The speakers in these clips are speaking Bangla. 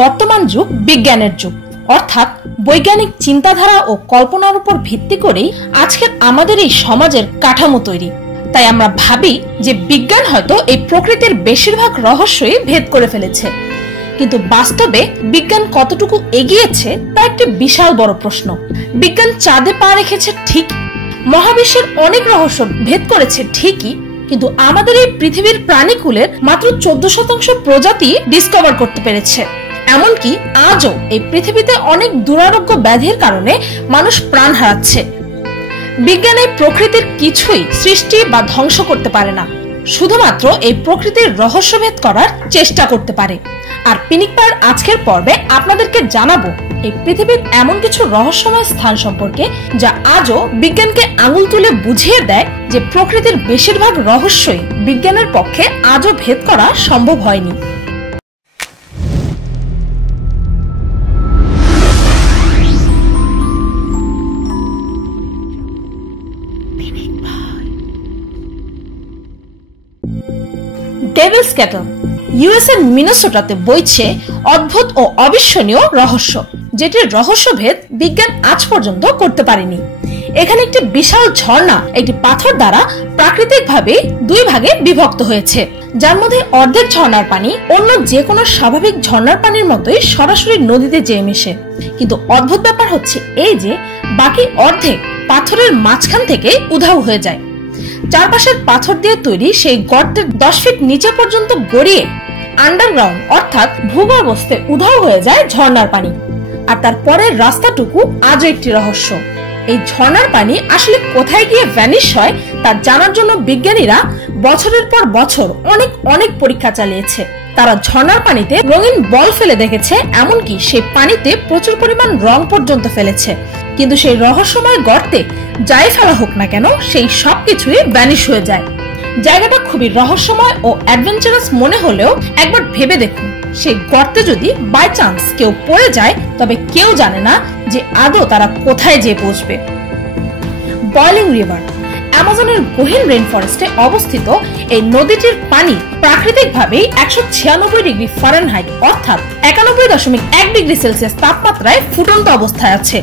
বর্তমান যুগ বিজ্ঞানের যুগ, অর্থাৎ বৈজ্ঞানিক চিন্তাধারা ও কল্পনার উপর ভিত্তি করেই আজকের আমাদের এই সমাজের কাঠামো তৈরি। তাই আমরা ভাবি যে বিজ্ঞান হয়তো এই প্রকৃতির বেশিরভাগ রহস্যই ভেদ করে ফেলেছে, কিন্তু বাস্তবে বিজ্ঞান কতটুকু এগিয়েছে তা একটি বিশাল বড় প্রশ্ন। বিজ্ঞান চাঁদে পা রেখেছে ঠিক, মহাবিশ্বের অনেক রহস্য ভেদ করেছে ঠিকই, কিন্তু আমাদের এই পৃথিবীর প্রাণীকুলের মাত্র 14% প্রজাতি ডিসকভার করতে পেরেছে। এমনকি আজও এই পৃথিবীতে অনেক দুরারোগ্য ব্যাধির কারণে মানুষ প্রাণ হারাচ্ছে। বিজ্ঞান এই প্রকৃতির কিছুই সৃষ্টি বা ধ্বংস করতে পারে না, শুধুমাত্র এই প্রকৃতির রহস্যভেদ করার চেষ্টা করতে পারে। আর পিনিক পাড়ার আজকের পর্বে আপনাদেরকে জানাবো এই পৃথিবীর এমন কিছু রহস্যময় স্থান সম্পর্কে যা আজও বিজ্ঞানকে আঙুল তুলে বুঝিয়ে দেয় যে প্রকৃতির বেশিরভাগ রহস্যই বিজ্ঞানের পক্ষে আজও ভেদ করা সম্ভব হয়নি। ডেভিলস ক্যাটল ইউএস এর মিনেসোটাতে বইছে অদ্ভুত ও অবিশ্বনীয় রহস্য, যেটির রহস্যভেদ বিজ্ঞান আজ পর্যন্ত করতে পারেনি। এখানে একটি বিশাল ঝর্ণা একটি পাথর দ্বারা প্রাকৃতিকভাবে দুই ভাগে বিভক্ত হয়েছে, যার মধ্যে অর্ধেক ঝর্ণার পানি অন্য যে কোনো স্বাভাবিক ঝর্ণার পানির মতোই সরাসরি নদীতে যেয়ে মিশে। কিন্তু অদ্ভুত ব্যাপার হচ্ছে এই যে বাকি অর্ধেক পাথরের মাঝখান থেকে উধাও হয়ে যায়। চারপাশের পাথর দিয়ে তৈরি সেই গর্তের 10 ফিট নিচে পর্যন্ত গড়িয়ে আন্ডারগ্রাউন্ড অর্থাৎ ভূগর্ভস্থে উধাও হয়ে যায় ঝর্ণার পানি। আর তার পরের রাস্তাটুকু আজও একটি রহস্য। এই ঝর্ণার পানি আসলে কোথায় গিয়ে ভ্যানিশ হয় তা জানার জন্য বিজ্ঞানীরা বছরের পর বছর অনেক পরীক্ষা চালিয়েছে। তারা ঝর্ণার পানিতে রঙিন বল ফেলে দেখেছে, এমনকি সেই পানিতে প্রচুর পরিমাণ রং পর্যন্ত ফেলেছে, কিন্তু সেই রহস্যময় গর্তে যাই ফেলা হোক না কেন সেই সবকিছুই ভ্যানিশ হয়ে যায়। জায়গাটা খুবই রহস্যময় ও অ্যাডভেঞ্চারাস মনে হলেও একবার ভেবে দেখুন, সেই গর্তে যদি বাই চান্স কেউ পড়ে যায় তবে কেউ জানে না যে আদৌ তারা কোথায় যেয়ে পৌঁছবে। বয়লিং রিভার অ্যামাজনের গহীন রেইন ফরেস্টে অবস্থিত এই নদীটির পানি প্রাকৃতিকভাবেই 196 ডিগ্রি ফারেনহাইট অর্থাৎ 91.1 ডিগ্রি সেলসিয়াস তাপমাত্রায় ফুটন্ত অবস্থায় আছে।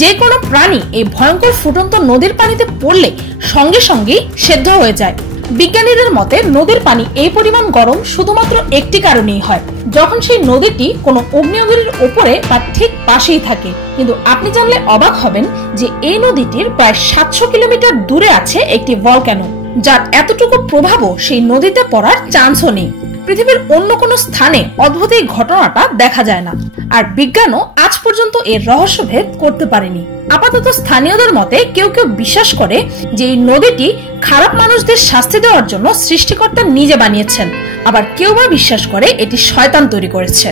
যে কোনো প্রাণী এই ভয়ঙ্কর ফুটন্ত নদীর পানিতে পড়লে সঙ্গে সঙ্গেই সেদ্ধ হয়ে যায়। বিজ্ঞানীদের মতে নদীর পানি এই পরিমাণ গরম শুধুমাত্র একটি কারণেই হয়, যখন সেই নদীটি কোনো আগ্নেয়গিরির উপরে বা ঠিক পাশেই থাকে। কিন্তু আপনি জানলে অবাক হবেন যে এই নদীটির প্রায় 700 কিলোমিটার দূরে আছে একটি ভলক্যানো, যার এতটুকু প্রভাবও সেই নদীতে পড়ার চান্সও নেই। পৃথিবীর অন্য কোনো স্থানে অদ্ভুত এই ঘটনাটা দেখা যায় না, আর বিজ্ঞানও আজ পর্যন্ত এর রহস্যভেদ করতে পারেনি। আপাতত স্থানীয়দের মতে কেউ কেউ বিশ্বাস করে যে এই নদীটি খারাপ মানুষদের শাস্তি দেওয়ার জন্য সৃষ্টিকর্তা নিজে বানিয়েছেন, আবার কেউ বা বিশ্বাস করে এটি শয়তান তৈরি করেছে।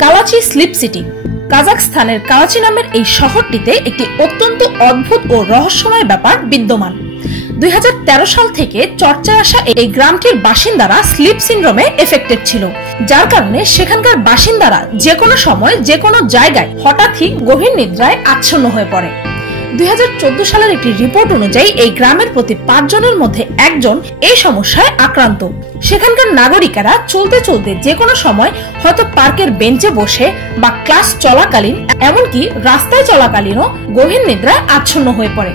কালাচি স্লিপ সিটি কাজাখস্তানের কালাচি নামের এই শহরটিতে একটি অত্যন্ত অদ্ভুত ও রহস্যময় ব্যাপার বিদ্যমান। 2013 সাল থেকে চর্চায় আসা এই গ্রামটির বাসিন্দারা স্লিপ সিনড্রোমে এফেক্টেড ছিল, যার কারণে সেখানকার বাসিন্দারা যে কোনো সময় যে কোনো জায়গায় হঠাৎই গভীর নিদ্রায় আচ্ছন্ন হয়ে পড়ে। 2014 সালের একটি রিপোর্ট অনুযায়ী এই গ্রামের প্রতি 5 জনের মধ্যে একজন এই সমস্যায় আক্রান্ত। সেখানকার নাগরিকেরা চলতে চলতে যে কোনো সময় হয়তো পার্কের বেঞ্চে বসে বা ক্লাস চলাকালীন এমনকি রাস্তায় চলাকালীনও গভীর নিদ্রায় আচ্ছন্ন হয়ে পড়ে।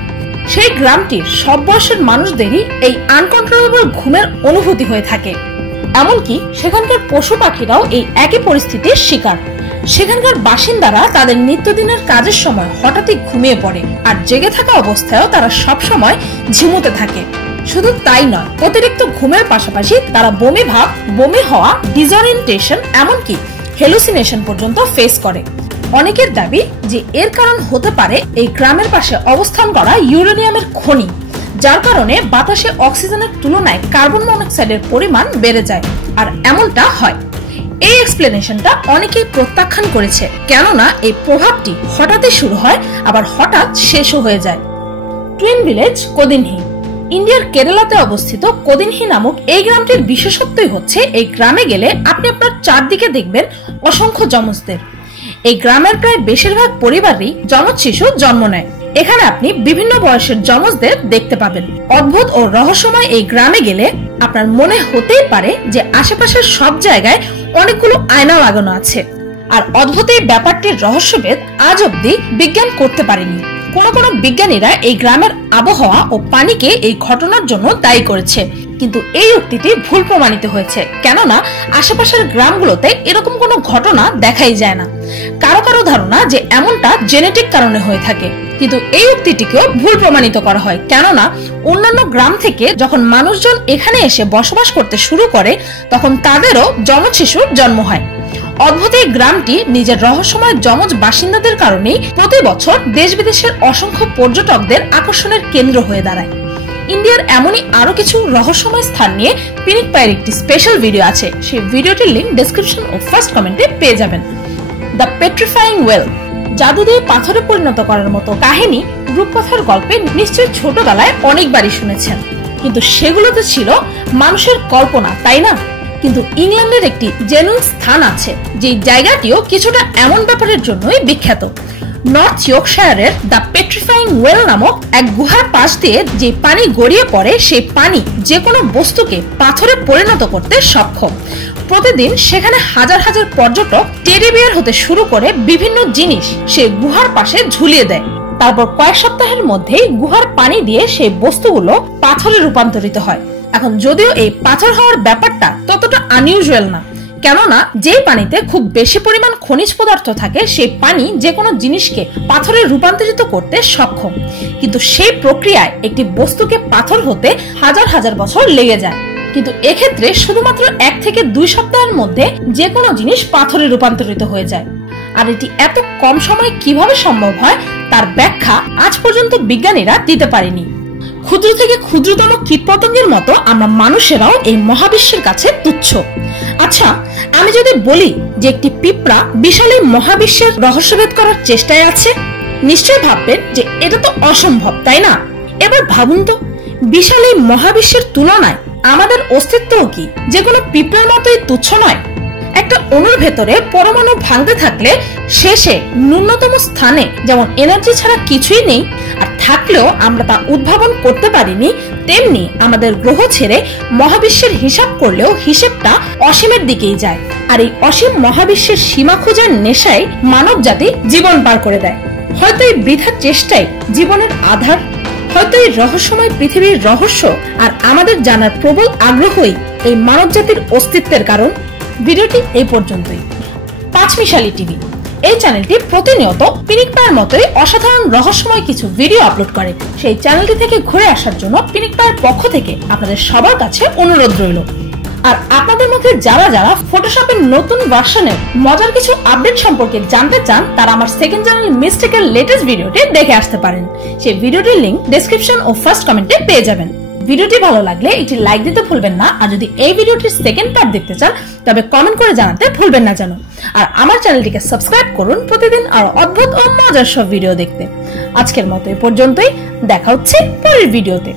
সেই গ্রামটির সব বয়সের মানুষদেরই এই আনকন্ট্রোলেবল ঘুমের অনুভূতি হয়ে থাকে। এমনকি সেখানকার পশু পাখিরাও এই একই পরিস্থিতির শিকার। সেখানকার বাসিন্দারা তাদের নিত্যদিনের কাজের সময় হঠাৎই ঘুমিয়ে পড়ে, আর জেগে থাকা অবস্থায়ও তারা সব সময় ঝিমুতে থাকে। শুধু তাই নয়, অতিরিক্ত ঘুমের পাশাপাশি তারা বমি ভাব, বমি হওয়া, ডিসঅরিয়েন্টেশন এমনকি হ্যালুসিনেশন পর্যন্ত ফেস করে। অনেকের দাবি যে এর কারণ হতে পারে এই গ্রামের পাশে অবস্থান করা ইউরেনিয়ামের খনি, যার কারণে বাতাসে অক্সিজেনের তুলনায় কার্বন মনোক্সাইডের পরিমাণ বেড়ে যায়। আর এমনটা হয়। এই এক্সপ্লেনেশনটা অনেকেই প্রত্যাখ্যান করেছে, কেননা এই প্রভাবটি হঠাৎই শুরু হয় আবার হঠাৎ শেষও হয়ে যায়। টুইন ভিলেজ কোদিনহি ইন্ডিয়ার কেরালাতে অবস্থিত কোদিনহি নামক এই গ্রামটির বিশেষত্বই হচ্ছে এই গ্রামে গেলে আপনি আপনার চারদিকে দেখবেন অসংখ্য যমজদের। এই গ্রামের প্রায় বেশিরভাগ পরিবারই যমজ শিশু জন্ম নেয়। এখানে আপনি বিভিন্ন বয়সের যমজদের দেখতে পাবেন। অদ্ভুত ও রহস্যময় এই গ্রামে গেলে আপনার মনে হতেই পারে যে আশেপাশের সব জায়গায় অনেকগুলো আয়না লাগানো আছে, আর অদ্ভুত এই ব্যাপারটির রহস্যভেদ আজ অব্দি বিজ্ঞান করতে পারেনি। কোনো বিজ্ঞানীরা এই গ্রামের আবহাওয়া ও পানিকে এই ঘটনার জন্য দায়ী করেছে, কিন্তু এই উক্তিটি ভুল প্রমাণিত হয়েছে, কেননা আশেপাশের গ্রামগুলোতে এরকম কোনো ঘটনা দেখাই যায় না। কারো ধারণা যে এমনটা জেনেটিক কারণে হয়ে থাকে, কিন্তু এই উক্তিটিকেও ভুল প্রমাণিত করা হয়, কেননা অন্যান্য গ্রাম থেকে যখন মানুষজন এখানে এসে বসবাস করতে শুরু করে তখন তাদেরও যমজ শিশুর জন্ম হয়। অদ্ভুত এই গ্রামটি নিজের রহস্যময় যমজ বাসিন্দাদের কারণেই প্রতি বছর দেশ বিদেশের অসংখ্য পর্যটকদের আকর্ষণের কেন্দ্র হয়ে দাঁড়ায়। ইন্ডিয়ার এমনই আরো কিছু রহস্যময় স্থান নিয়ে পিনিক পায়ের একটি স্পেশাল ভিডিও আছে, সেই ভিডিওটির লিংক ডেসক্রিপশন ও ফার্স্ট কমেন্টে পেয়ে যাবেন। দ্য পেট্রিফাইং ওয়েল, জাদু দিয়ে পাথরে পরিণত করার মতো কাহিনী রূপকথার গল্পে নিশ্চয়ই ছোটবেলায় অনেকবারই শুনেছেন, কিন্তু সেগুলোতে ছিল মানুষের কল্পনা, তাই না? কিন্তু ইংল্যান্ডের একটি জেনুইন স্থান আছে যে জায়গাটিও কিছুটা এমন ব্যাপারের জন্যই বিখ্যাত। নর্থ ইয়র্কশায়ারের দ্য পেট্রিফাইং ওয়েল নামক এক গুহার পাশ দিয়ে যে পানি গড়িয়ে পড়ে, সেই পানি যে কোনো বস্তুকে পাথরে পরিণত করতে সক্ষম। প্রতিদিন সেখানে হাজার হাজার পর্যটক টেডি বিয়ার হতে শুরু করে বিভিন্ন জিনিস সেই গুহার পাশে ঝুলিয়ে দেয়। তারপর কয়েক সপ্তাহের মধ্যেই গুহার পানি দিয়ে সেই বস্তুগুলো পাথরে রূপান্তরিত হয়। এখন যদিও এই পাথর হওয়ার ব্যাপারটা ততটা আনইউজুয়াল না, কেননা যে পানিতে খুব বেশি পরিমাণ খনিজ পদার্থ থাকে সেই পানি যে কোনো জিনিসকে পাথরে রূপান্তরিত করতে সক্ষম, কিন্তু সেই প্রক্রিয়ায় একটি বস্তুকে পাথর হতে হাজার হাজার বছর লেগে যায়। কিন্তু এক্ষেত্রে শুধুমাত্র 1 থেকে 2 সপ্তাহের মধ্যে যে কোনো জিনিস পাথরে রূপান্তরিত হয়ে যায়। আর এটি এত কম সময়ে কিভাবে সম্ভব হয় তার ব্যাখ্যা আজ পর্যন্ত বিজ্ঞানীরা দিতে পারেনি। ক্ষুদ্র থেকে ক্ষুদ্রতম কীটপতঙ্গের মতো আমরা মানুষেরাও এই মহাবিশ্বের কাছে তুচ্ছ। আচ্ছা, আমি যদি বলি যে একটি পিঁপড়া বিশাল এই মহাবিশ্বের রহস্যভেদ করার চেষ্টায় আছে, নিশ্চয় ভাববেন যে এটা তো অসম্ভব, তাই না? এবার ভাবুন তো, বিশাল এই মহাবিশ্বের তুলনায় আমাদের অস্তিত্বও কি যে কোনো পিঁপড়ার মতোই তুচ্ছ নয়? একটা অণুর ভেতরে পরমাণু ভাঙতে থাকলে শেষে ন্যূনতম স্থানে যেমন এনার্জি ছাড়া কিছুই নেই, আর থাকলেও আমরা তা উদ্ভাবন করতে পারিনি, তেমনি আমাদের গ্রহ ছেড়ে মহাবিশ্বের হিসাব করলেও হিসেবটা অসীমের দিকেই যায়। আর এই অসীম মহাবিশ্বের সীমা খোঁজার নেশায় মানব জাতি জীবন পার করে দেয়। হয়তো এই বৃথা চেষ্টাই জীবনের আধার, হয়তো এই রহস্যময় পৃথিবীর রহস্য আর আমাদের জানার প্রবল আগ্রহই এই মানব জাতির অস্তিত্বের কারণ। ভিডিওটি এই পর্যন্তই। পাঁচমিশালি টিভি এই চ্যানেলটি প্রতিনিয়ত পিনিক পায়ের মতোই অসাধারণ রহস্যময় কিছু ভিডিও আপলোড করে। সেই চ্যানেলটি থেকে ঘুরে আসার জন্য পিনিক পায়ের পক্ষ থেকে আপনাদের সবার কাছে অনুরোধ রইল। আর আপনাদের মধ্যে যারা ফটোশপের নতুন ভার্সনের মজার কিছু আপডেট সম্পর্কে জানতে চান, তারা আমার সেকেন্ড চ্যানেল মিস্টেকের লেটেস্ট ভিডিওটি দেখে আসতে পারেন। সেই ভিডিওটির লিংক ডেসক্রিপশন ও ফার্স্ট কমেন্টে পেয়ে যাবেন। ভিডিওটি ভালো লাগলে একটি লাইক দিতে ভুলবেন না, আর যদি এই ভিডিওটির সেকেন্ড পার্ট দেখতে চান তবে কমেন্ট করে জানাতে ভুলবেন না যেন। আর আমার চ্যানেলটিকে সাবস্ক্রাইব করুন প্রতিদিন আরো অদ্ভুত ও মজার সব ভিডিও দেখতে। আজকের মতো এই পর্যন্তই, দেখা হচ্ছে পরের ভিডিওতে।